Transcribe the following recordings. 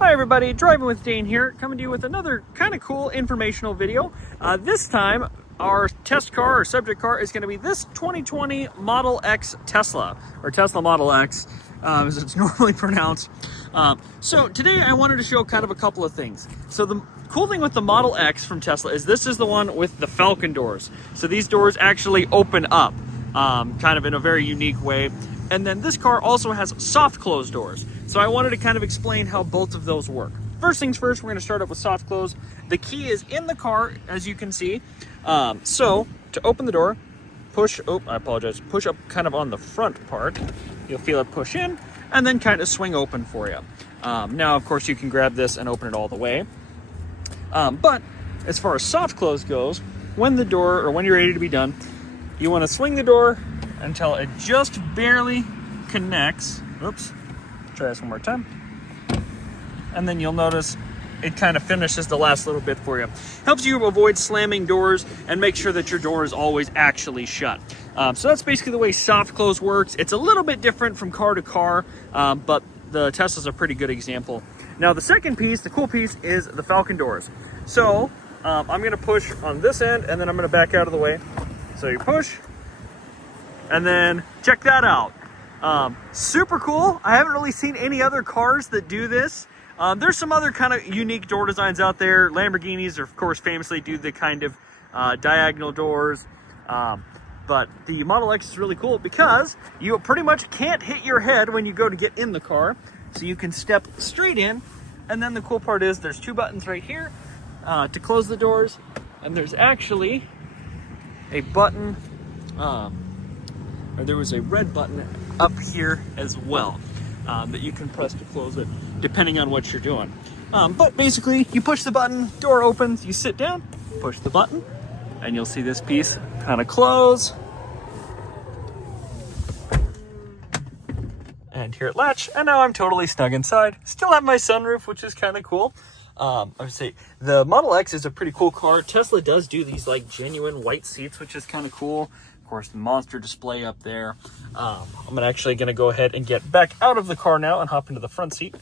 Hi everybody, Driving with Dane here, coming to you with another kind of cool informational video. This time, our test car, or subject car, is going to be this 2020 Model X Tesla, or Tesla Model X, as it's normally pronounced. So today I wanted to show kind of a couple of things. So the cool thing with the Model X from Tesla is this is the one with the Falcon doors. So these doors actually open up, kind of in a very unique way. And then this car also has soft close doors. So I wanted to kind of explain how both of those work. First things first, we're gonna start up with soft close. The key is in the car, as you can see. So to open the door, push up kind of on the front part. You'll feel it push in and then kind of swing open for you. Now, of course, you can grab this and open it all the way. But as far as soft close goes, when you're ready to be done, you wanna swing the door until it just barely connects. Oops, try this one more time. And then you'll notice it kind of finishes the last little bit for you. Helps you avoid slamming doors and make sure that your door is always actually shut. So that's basically the way soft close works. It's a little bit different from car to car, but the Tesla's a pretty good example. Now the second piece, the cool piece, is the Falcon doors. So I'm gonna push on this end and then I'm gonna back out of the way. So you push, and then check that out. Super cool. I haven't really seen any other cars that do this. There's some other kind of unique door designs out there. Lamborghinis, of course, famously do the kind of diagonal doors. But the Model X is really cool because you pretty much can't hit your head when you go to get in the car. So you can step straight in. And then the cool part is there's two buttons right here to close the doors. And there's actually a button, there was a red button up here as well that you can press to close it depending on what you're doing. But basically you push the button, door opens, you sit down, push the button, and you'll see this piece kind of close. And here it latch, and now I'm totally snug inside. Still have my sunroof, which is kind of cool. I would say the Model X is a pretty cool car. Tesla does do these like genuine white seats, which is kind of cool. Of course, the monster display up there. I'm actually gonna go ahead and get back out of the car now and hop into the front seat.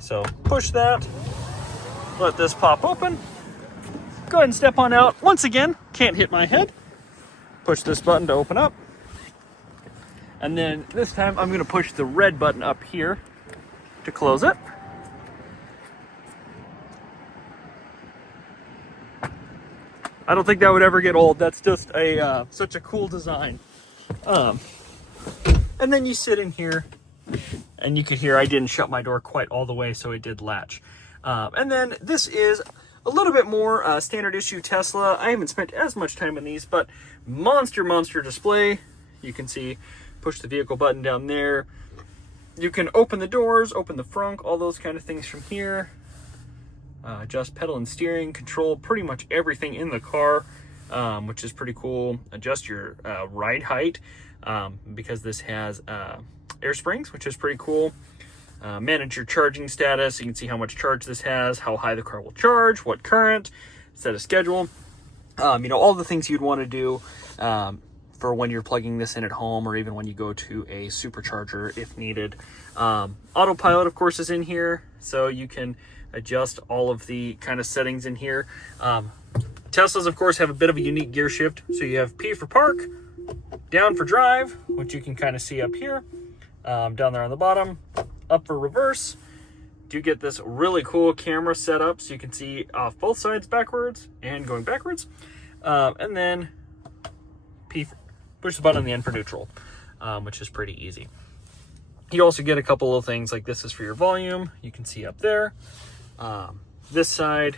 So push that, let this pop open. Go ahead and step on out. Once again, can't hit my head. Push this button to open up. And then this time I'm gonna push the red button up here to close it. I don't think that would ever get old. That's just a such a cool design. And then you sit in here, and you could hear I didn't shut my door quite all the way, so it did latch. And then this is a little bit more standard issue Tesla. I haven't spent as much time in these, but monster display. You can see, push the vehicle button down there. You can open the doors, open the frunk, all those kind of things from here. Adjust pedal and steering, control pretty much everything in the car, which is pretty cool. Adjust your ride height because this has air springs, which is pretty cool. Manage your charging status. You can see how much charge this has, how high the car will charge, what current, set a schedule. All the things you'd want to do for when you're plugging this in at home or even when you go to a supercharger if needed. Autopilot, of course, is in here, so you can adjust all of the kind of settings in here. Teslas, of course, have a bit of a unique gear shift. So you have P for park, down for drive, which you can kind of see up here, down there on the bottom, up for reverse. Do get this really cool camera setup so you can see off both sides backwards and going backwards. And then push the button on the end for neutral, which is pretty easy. You also get a couple of things like this is for your volume. You can see up there. This side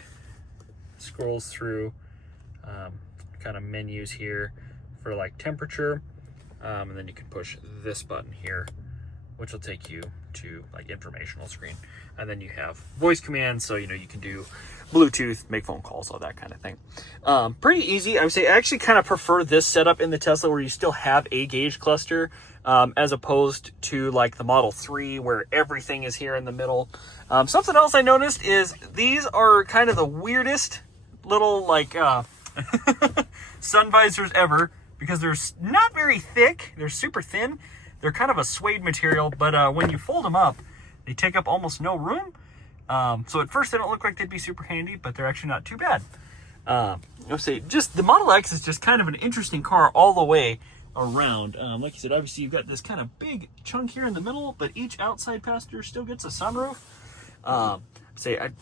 scrolls through kind of menus here for like temperature, and then you can push this button here, which will take you to like informational screen. And then you have voice commands, so you can do Bluetooth, make phone calls, all that kind of thing. Pretty easy. I would say I actually kind of prefer this setup in the Tesla where you still have a gauge cluster, as opposed to like the Model 3 where everything is here in the middle. Something else I noticed is these are kind of the weirdest little like sun visors ever because they're not very thick. They're super thin. They're kind of a suede material, but when you fold them up, they take up almost no room. So at first they don't look like they'd be super handy, but they're actually not too bad. I'll say just the Model X is just kind of an interesting car all the way around. Like you said, obviously you've got this kind of big chunk here in the middle, but each outside passenger still gets a sunroof.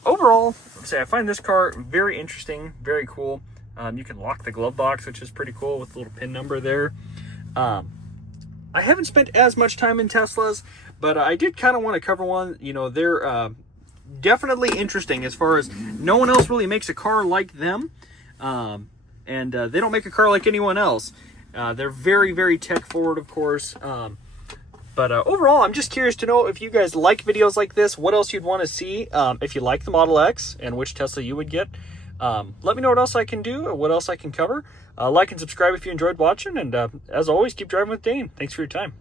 Overall, I find this car very interesting, very cool. You can lock the glove box, which is pretty cool with the little pin number there. I haven't spent as much time in Teslas, but I did kind of want to cover one. You know, they're definitely interesting as far as no one else really makes a car like them. And they don't make a car like anyone else. They're very, very tech forward, of course. But overall, I'm just curious to know if you guys like videos like this, what else you'd want to see, if you like the Model X and which Tesla you would get. Let me know what else I can do or what else I can cover. Like and subscribe if you enjoyed watching. And as always, keep driving with Dane. Thanks for your time.